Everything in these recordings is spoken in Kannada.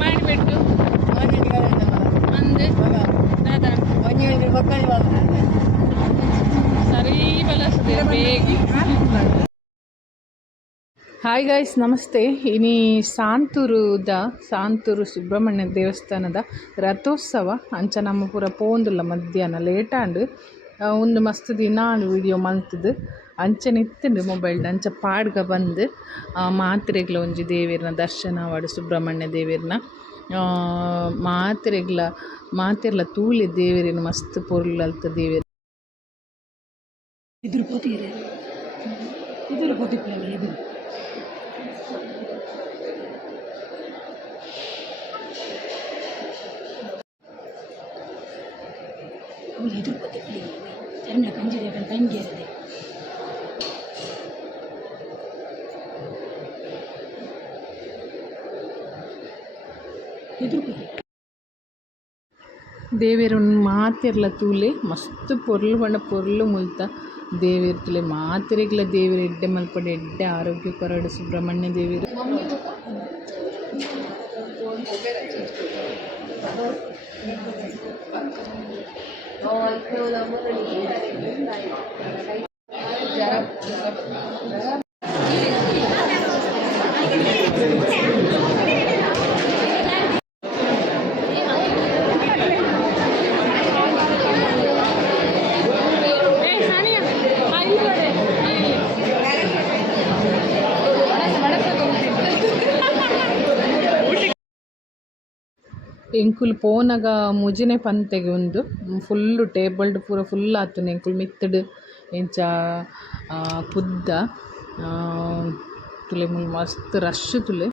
ಮಾಡಿಬಿಟ್ಟು ಸರಿ ಬಲಸ್ತದೆ ಬೇಗ. ಹಾಯ್ ಗಾಯ್ಸ್, ನಮಸ್ತೆ. ಇನಿ ಸಾಂತೂರು ಸುಬ್ರಹ್ಮಣ್ಯ ದೇವಸ್ಥಾನದ ರಥೋತ್ಸವ ಅಂಚ ನಮ್ಮ ಪೂರ ಪೋಂದುಲ್ಲ ಮಧ್ಯಾಹ್ನ ಲೇಟಾಂಡು ಒಂದು ಮಸ್ತ್ ದಿನಾಲು ವಿಡಿಯೋ ಮಲ್ತದು ಅಂಚನಿತ್ತುಂಡು ಮೊಬೈಲ್ಡ್ ಅಂಚ ಪಾಡ್ಗ ಬಂದು ಮಾತ್ರೆಗ್ಲ ಒಂಜಿ ದೇವೆರ್ನ ದರ್ಶನ ಆವಡ್ ಸುಬ್ರಹ್ಮಣ್ಯ ದೇವೆರ್ನ ಮಾತೆರ್ಲ ತೂಲೆ ದೇವೆರಿನ ಮಸ್ತ್ ಪೊರ್ಲಲ್ತ ದೇವೆರ್ ಇದ್ರ ಪೋತೀರೆ ಇದ್ರ ಪೋತಿಪ್ಲಲ್ಲ ಇದು ಅವಳು ಎದುರು ಪೋತಿಪ್ಲಿ ಸಣ್ಣ ಕಂಜಿದೆ ತಂಗೇರದೆ ಎದುರು ಪೋತಿ ದೇವೆರ್ ಮಾತೆರ್ಲ ತೂಲೆ ಮಸ್ತ್ ಪೊರ್ಲು ಪಂಡ ಪೊರ್ಲು ಮುಲ್ತ ದೇವೆರ್ ತುಲೆ ಮಾತೆರೆಗ್ಲ ದೇವೆರ್ ಎಡ್ಡೆ ಮಲ್ಪಡೆ ಎಡ್ಡೆ ಆರೋಗ್ಯಕರಡು ಸುಬ್ರಹ್ಮಣ್ಯ ದೇವೆರ್. ಎಂಕುಲು ಪೋನಗ ಮುಜಿನೆ ಪಂತೆಗೆ ಉಂದು ಫುಲ್ಲು ಟೇಬಲ್ಡ್ ಪೂರ ಫುಲ್ ಆತುಂಡು ಎಂಕುಲು ಮಿತ್ತುಡು ಎಂಚ ಪುದ್ದ ತುಲೆ ಮುಲ್ ಮಸ್ತ್ ರಶ್ ತುಲೆ.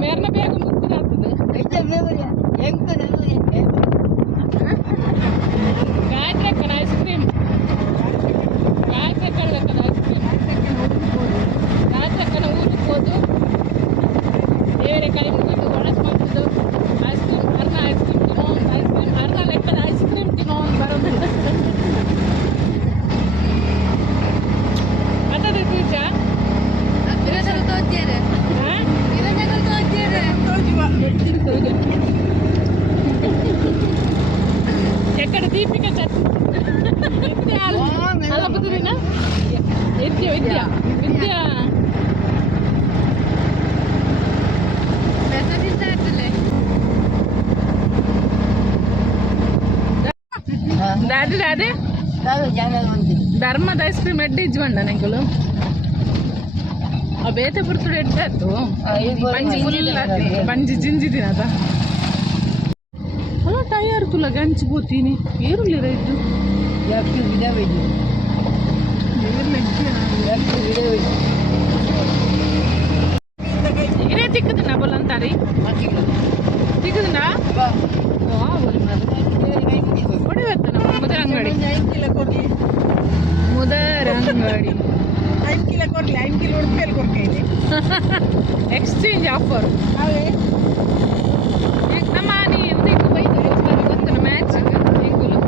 ಮೇರ್ನ ಬೇಗ ಮುಕ್ಕುದಾಗ್ತದೆ ಗಾಯತ್ರಿ ಅಕ್ಕನ ಐಸ್ ಕ್ರೀಮ್ ಗಾಯತ್ರಿ ಅಕ್ಕನ ಐಸ್ ಕ್ರೀಮ್ ಗಾಯತ್ರಿ ಅಕ್ಕನ ಊರಿಗೆ ಹೋದು ಬೇರೆ ಕೈ ಮುಗಿದು ಒಳಸ್ ಮಾಡ್ತಿದ್ದು ಐಸ್ ಕ್ರೀಮ್ ಐಸ್ ಕ್ರೀಮ್ ತಿನ್ನೋ ಐಸ್ ಕ್ರೀಮ್ ಅರ್ಧ ಲೆಕ್ಕದ ಐಸ್ ಕ್ರೀಮ್ ತಿನ್ನೋ ಬರೋದು ಅದೇ ಪೂಜ ఎక్కడ దీపిక విద్య అలా బుద్ధినా విద్య విద్య విద్య ದಾದಿ ದಾದಿ ಧರ್ಮದ ಐಸ್ ಕ್ರೀಮ್ ಎಡ್ಡೆ ಇಜ್ಜುವಂಡ ನಂಗೆಲು ಆ ಬೇತೆ ಬರ್ತಡೆ ಎಡ್ಡಾಯ್ತು ಪಂಜಿ ಫುಲ್ ಪಂಜಿ ಜಿಂಜಿದಿನದ ಅಲ್ಲ ಟಯರ್ ತುಲ ಗಂಚಿ ಬೋತೀನಿ ಏರುಲ್ಲಿ ರೈಟ್ ಇರೇ ತಿಕ್ಕದನ ಬಲ್ಲಂತಾರಿ ತಿಕ್ಕದನ ಹೊಡಿವತ್ತ ನಮ್ಮ ಮುದರ ಅಂಗಡಿ ಮುದರ ಅಂಗಡಿ 5 ಕಿಲೋ ಕೊಡ್ಲಿ 5 ಕಿಲೋ ಉಡುಪಿಯಲ್ಲಿ ಕೊಡ್ಕೈದೆ ಎಕ್ಸ್ಚೇಂಜ್ ಆಫರ್ ನಮ್ಮ ನೀ ಎಂತ ಬೈತು ಗೊತ್ತನ ಮ್ಯಾಚ್ ಹೆಂಗುಲು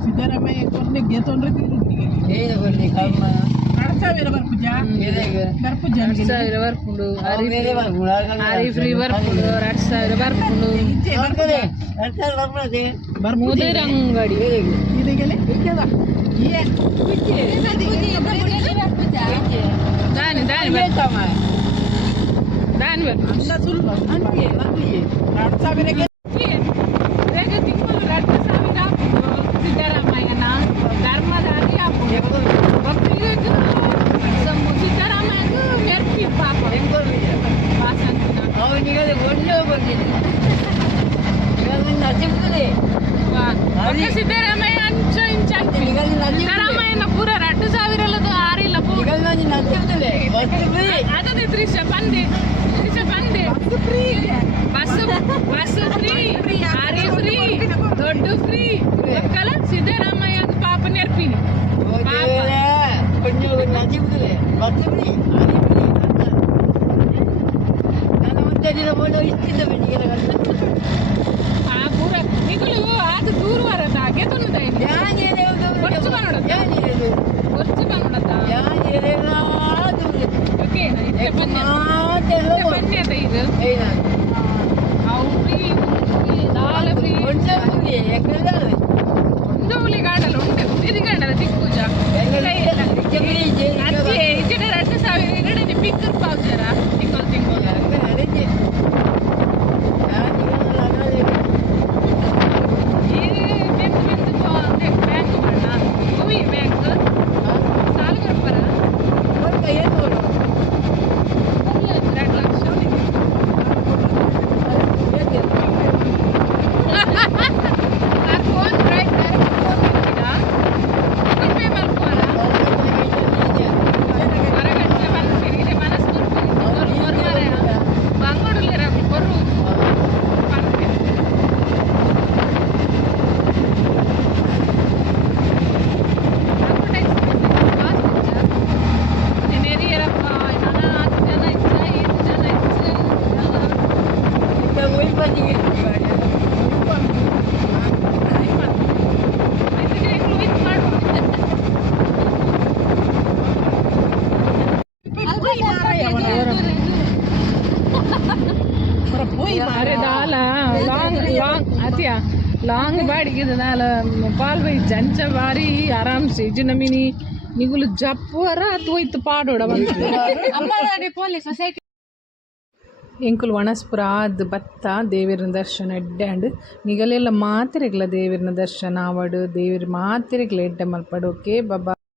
ಸಿದ್ದರಾಮಯ್ಯ ಕೊಡ್ಲಿ ಗೆತ್ತೊಂಡ್ರೆ ಬರ್ಪುಂಡು ಹರಿ ಫ್ರೀ ಬರ್ಪುಂಡು 2,000 ಬರ್ಪುಂಡು ಮುದಿರ ಅಂಗಡಿ దాని దాని దాని ಸಿದ್ದರಾಮಯ್ಯನ ಧರ್ಮದಾರಿ ಸಿದ್ದರಾಮಯ್ಯಗೂ ನೆರ್ಪಿ ಪಾಪ ಸಿದ್ದರಾಮಯ್ಯ ಅಂಚ ಇಂಚ ಸಿದ್ದರಾಮಯ್ಯನ ಪೂರ 2,000 ಆರಿಲ್ಲ ಅದೇ ದೃಶ್ಯ ಬಂದೆ ಬಸ್ ಫ್ರೀ ಆರಿ ಫ್ರೀ ದೊಡ್ಡ ಫ್ರೀ ಕಲ ಸಿದ್ದರಾಮಯ್ಯ ಪಾಪ ನೆರ್ಪಿನಿ ಪೂರ ನಿಗಳು ಅದು ದೂರ ಬರತ್ತ ಗೆದ್ದೊಂದು ಕೊರ್ಚು ಬನ್ನಡತ್ತ ಓಕೆ ಬನ್ನಿ ಅದ ಇದು ಅವು ಫ್ರೀ ದಾಲ ಫ್ರೀ ಉಂದವಲಿ ಗಾಡಲ್ಲ ಉಂಟು ಇದು ಗಾಡಲ್ಲ ದಿಕ್ಕುಜ ಅದೇ ಇಜಡ 2,000 ಇರಡೆ ಪಿಕ್ಕರ್ ಪಾವ್ಚಾರ ತಿಂಗಳು ಬ್ಯಾಂಕ್ ಮಾಡ ಬ್ಯಾಂಕ್ ಅರೆ ದಾಲ ಲಾಂಗ್ ಲಾಂಗ್ ಅತಿಯಾ ಲಾಂಗ್ ಬಾಡಿಗೆ ನಾಲ ಪಾಲ್ ಬೈ ಜಂಚ ಬಾರಿ ಆರಾಮ್ಸೆ ನಮೀನಿ ನಿಗುಲು ಜಪ್ಪುವರ ತೋಯ್ತು ಪಾಡೋಡ ಬಂತು ಎಂಕುಲು ವನಸ್ಪುರ ಆದ್ ಬತ್ತ ದೇವಿರನ ದರ್ಶನ ಎಡ್ಡೆ ನಿಗಲೆಲ್ಲ ಮಾತಿರೆಗ್ಲ ದೇವಿರನ ದರ್ಶನ ಆವಡ್ ದೇವಿರ ಮಾತಿರೆಗ್ಲ ಎಡ್ಡೆ ಮಲ್ಪಡು ಓಕೆ ಬಾಬಾ.